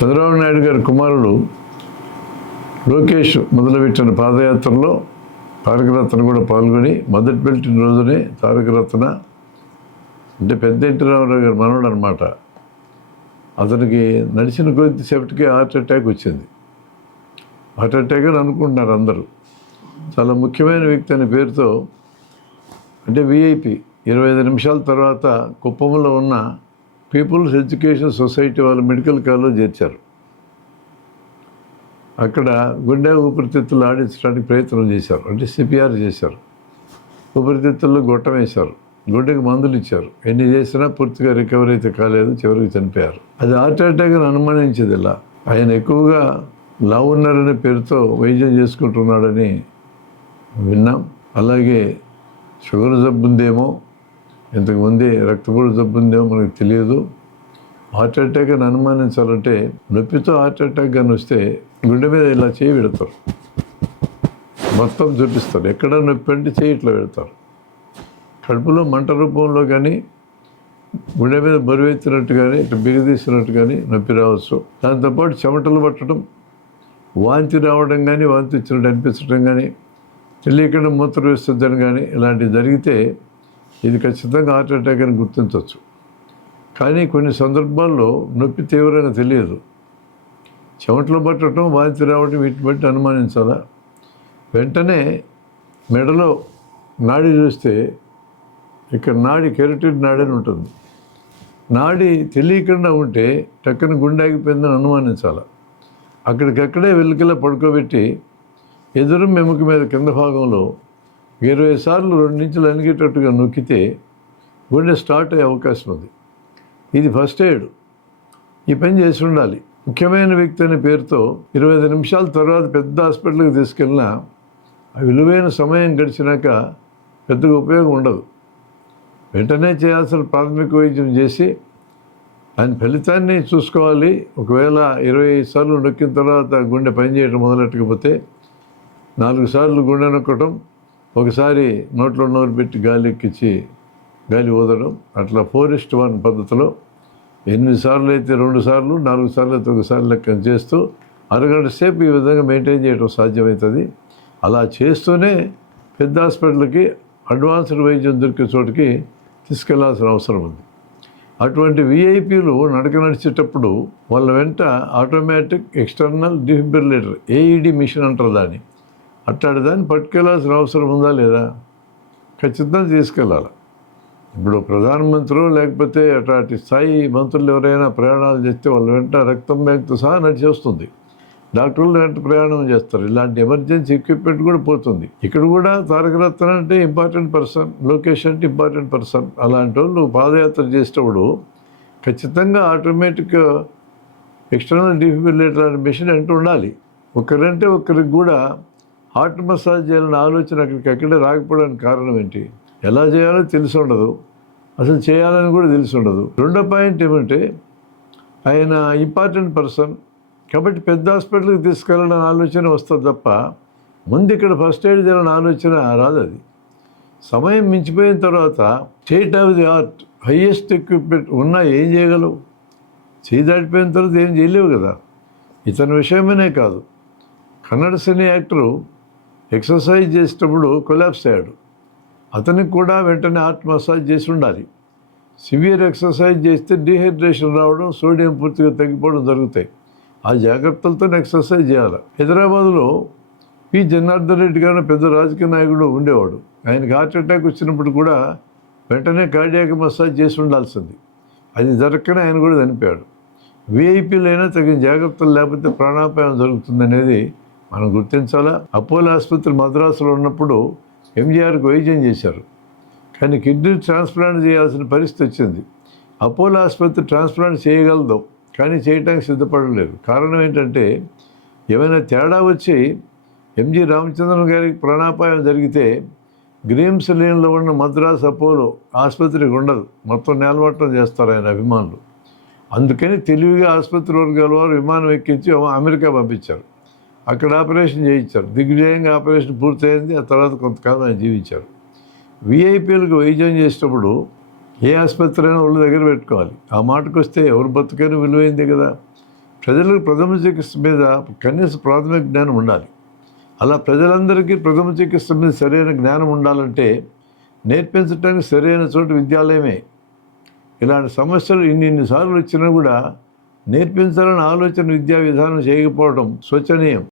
చంద్రబాబు నాయుడు గారి కుమారుడు లోకేష్ మొదలుపెట్టిన పాదయాత్రలో తారకరత్న కూడా పాల్గొని మొదటి పెట్టిన రోజునే తారకరత్న అంటే పెద్ద ఎన్టీ రామారావు గారి మనవడు అనమాట. అతనికి నడిచిన కొద్దిసేపటికి హార్ట్ అటాక్ వచ్చింది. హార్ట్ అటాక్ అని అనుకుంటున్నారు అందరూ. చాలా ముఖ్యమైన వ్యక్తి అనే పేరుతో అంటే విఐపి 25 నిమిషాల తర్వాత కుప్పంలో ఉన్న పీపుల్స్ ఎడ్యుకేషన్ సొసైటీ వాళ్ళు మెడికల్ కాలేజ్ చేర్చారు. అక్కడ గుండె ఊపిరితిత్తులు ఆడించడానికి ప్రయత్నం చేశారు. అంటే సిపిఆర్ చేశారు. ఊపిరితిత్తుల్లో గొట్టం వేశారు, గుండెకి మందులు ఇచ్చారు. ఎన్ని చేసినా పూర్తిగా రికవరీ అయితే కాలేదు, చివరికి చనిపోయారు. అది హార్ట్ అటాక్ అని అనుమానించేది. ఇలా ఆయన ఎక్కువగా లావు ఉన్నారనే పేరుతో వైద్యం చేసుకుంటున్నాడని విన్నాం. అలాగే షుగర్ జబ్బు ఉందేమో, ఇంతకుముందే రక్తపోటు జబ్బు ఉందేమో మనకు తెలియదు. హార్ట్ అటాక్ అని అనుమానించాలంటే నొప్పితో హార్ట్ అటాక్ అని వస్తే గుండె మీద ఇలా చేయి పెడతారు, మొత్తం చూపిస్తారు. ఎక్కడ నొప్పి అంటే చేయి ఇట్లా పెడతారు. కడుపులో మంట రూపంలో కానీ గుండె మీద బరువెత్తినట్టు కానీ ఇట్లా బిగదీసినట్టు కానీ నొప్పి రావచ్చు. దాంతోపాటు చెమటలు పట్టడం, వాంతి రావడం కానీ, వాంతి ఇచ్చినట్టు అనిపించడం కానీ, తెలియకుండా మూత్రం వేస్తుందని కానీ ఇలాంటివి జరిగితే ఇది ఖచ్చితంగా హార్ట్ అటాక్ అని గుర్తించవచ్చు. కానీ కొన్ని సందర్భాల్లో నొప్పి తీవ్రంగా తెలియదు. చెమటలు పట్టడం, వాంతి రావడం వీటిని బట్టి అనుమానించాలా. వెంటనే మెడలో నాడి చూస్తే ఇక్కడ నాడి కెరటిడ్ నాడి అని ఉంటుంది. నాడి తెలియకుండా ఉంటే టక్కన గుండె ఆగిపోయిందని అనుమానించాలి. అక్కడికక్కడే వెలికిలా పడుకోబెట్టి ఎదురు మెముక మీద కింద భాగంలో 20 సార్లు 2 ఇంచులు అణిగేటట్టుగా నొక్కితే గుండె స్టార్ట్ అయ్యే అవకాశం ఉంది. ఇది ఫస్ట్ ఎయిడ్. ఈ పని చేసి ఉండాలి. ముఖ్యమైన వ్యక్తి అనే పేరుతో 25 నిమిషాల తర్వాత పెద్ద హాస్పిటల్కి తీసుకెళ్ళినా విలువైన సమయం గడిచినాక పెద్దగా ఉపయోగం ఉండదు. వెంటనే చేయాల్సిన ప్రాథమిక వైద్యం చేసి ఆయన ఫలితాన్ని చూసుకోవాలి. ఒకవేళ 25 సార్లు నొక్కిన తర్వాత గుండె పనిచేయడం మొదలెట్టకపోతే 4 సార్లు గుండె నొక్కడం, ఒకసారి నోట్లో నోరు పెట్టి గాలి ఎక్కించి గాలి వదలడం, అట్లా 4:1 పద్ధతిలో 8 సార్లు అయితే 2 సార్లు, 4 సార్లు అయితే 1 సార్లు లెక్కన చేస్తూ అరగంట సేపు ఈ విధంగా మెయింటైన్ చేయడం సాధ్యమవుతుంది. అలా చేస్తూనే పెద్ద హాస్పిటల్కి అడ్వాన్స్డ్ వైద్యం దొరికే చోటికి తీసుకెళ్లాల్సిన అవసరం ఉంది. అటువంటి విఐపీలు నడక నడిచేటప్పుడు వాళ్ళ వెంట automatic external defibrillator AED machine అంటారు దాన్ని. అట్లాంటి దాన్ని పట్టుకెళ్లాల్సిన అవసరం ఉందా లేదా? ఖచ్చితంగా తీసుకెళ్ళాలి. ఇప్పుడు ప్రధానమంత్రి లేకపోతే అట్లాంటి స్థాయి మంత్రులు ఎవరైనా ప్రయాణాలు చేస్తే వాళ్ళ వెంట రక్తం బ్యాంక్తో సహా నడిచేస్తుంది. డాక్టర్లు వెంట ప్రయాణం చేస్తారు. ఇలాంటి ఎమర్జెన్సీ ఎక్విప్మెంట్ కూడా పోతుంది. ఇక్కడ కూడా తారకరత్న అంటే ఇంపార్టెంట్ పర్సన్, లోకేష్ అంటే ఇంపార్టెంట్ పర్సన్. అలాంటి వాళ్ళు పాదయాత్ర చేసేటప్పుడు ఖచ్చితంగా ఆటోమేటిక్ ఎక్స్టర్నల్ డిఫిబ్రిలేటర్ అనే మిషన్ అంటూ ఉండాలి. ఒకరంటే ఒకరికి కూడా హార్ట్ మసాజ్ చేయాలనే ఆలోచన అక్కడికక్కడే రాకపోవడానికి కారణం ఏంటి? ఎలా చేయాలో తెలిసి ఉండదు, అసలు చేయాలని కూడా తెలిసి ఉండదు. రెండో పాయింట్ ఏమంటే ఆయన ఇంపార్టెంట్ పర్సన్ కాబట్టి పెద్ద హాస్పిటల్కి తీసుకెళ్ళాలని ఆలోచన వస్తుంది తప్ప ముందు ఇక్కడ ఫస్ట్ ఎయిడ్ చేయాలని ఆలోచన రాదు. అది సమయం మించిపోయిన తర్వాత state of the art highest equipment ఉన్నా ఏం చేయగలవు? చేయి దాటిపోయిన తర్వాత ఏం చేయలేవు కదా. ఇతని విషయమనే కాదు, కన్నడ సినీ యాక్టరు ఎక్సర్సైజ్ చేసేటప్పుడు కొలాప్స్ అయ్యాడు. అతనికి కూడా వెంటనే హార్ట్ మసాజ్ చేసి ఉండాలి. సివియర్ ఎక్సర్సైజ్ చేస్తే డీహైడ్రేషన్ రావడం, సోడియం పూర్తిగా తగ్గిపోవడం జరుగుతాయి. ఆ జాగ్రత్తలతో ఎక్సర్సైజ్ చేయాలి. హైదరాబాద్లో పి జనార్దన్ రెడ్డి గారు పెద్ద రాజకీయ నాయకుడు ఉండేవాడు. ఆయనకి హార్ట్ అటాక్ వచ్చినప్పుడు కూడా వెంటనే కార్డియాక్ మసాజ్ చేసి ఉండాల్సింది. అది జరగకనే ఆయన కూడా చనిపోయాడు. విఐపీలైనా తగిన జాగ్రత్తలు లేకపోతే ప్రాణాపాయం జరుగుతుందనేది మనం గుర్తించాలా. అపోలో ఆసుపత్రి మద్రాసులో ఉన్నప్పుడు ఎంజీఆర్కి వైద్యం చేశారు, కానీ కిడ్నీ ట్రాన్స్ప్లాంట్ చేయాల్సిన పరిస్థితి వచ్చింది. అపోలో ఆసుపత్రి ట్రాన్స్ప్లాంట్ చేయగలదు, కానీ చేయడానికి సిద్ధపడలేదు. కారణం ఏంటంటే ఏమైనా తేడా వచ్చి ఎంజి రామచంద్రన్ గారికి ప్రాణాపాయం జరిగితే గ్రీమ్స్ లేన్లో ఉన్న మద్రాస్ అపోలో ఆసుపత్రికి ఉండదు, మొత్తం నేలమట్టం చేస్తారు ఆయన అభిమానులు. అందుకని తెలివిగా ఆసుపత్రి వర్గాల వారు విమానం ఎక్కించి అమెరికా పంపించారు. అక్కడ ఆపరేషన్ చేయించారు. దిగ్విజయంగా ఆపరేషన్ పూర్తయింది. ఆ తర్వాత కొంతకాలం ఆయన జీవించారు. విఐపీలకు వైద్యం చేసేటప్పుడు ఏ ఆసుపత్రి అయినా వాళ్ళ దగ్గర పెట్టుకోవాలి. ఆ మాటకు వస్తే ఎవరు బతుకైనా విలువైంది కదా. ప్రజలకు ప్రథమ చికిత్స మీద కనీస ప్రాథమిక జ్ఞానం ఉండాలి. అలా ప్రజలందరికీ ప్రథమ చికిత్స మీద సరైన జ్ఞానం ఉండాలంటే నేర్పించడానికి సరైన చోటు విద్యాలయమే. ఇలాంటి సమస్యలు ఇన్నిసార్లు వచ్చినా కూడా నేర్పించాలని ఆలోచన విద్యా విధానం చేయకపోవడం శోచనీయం.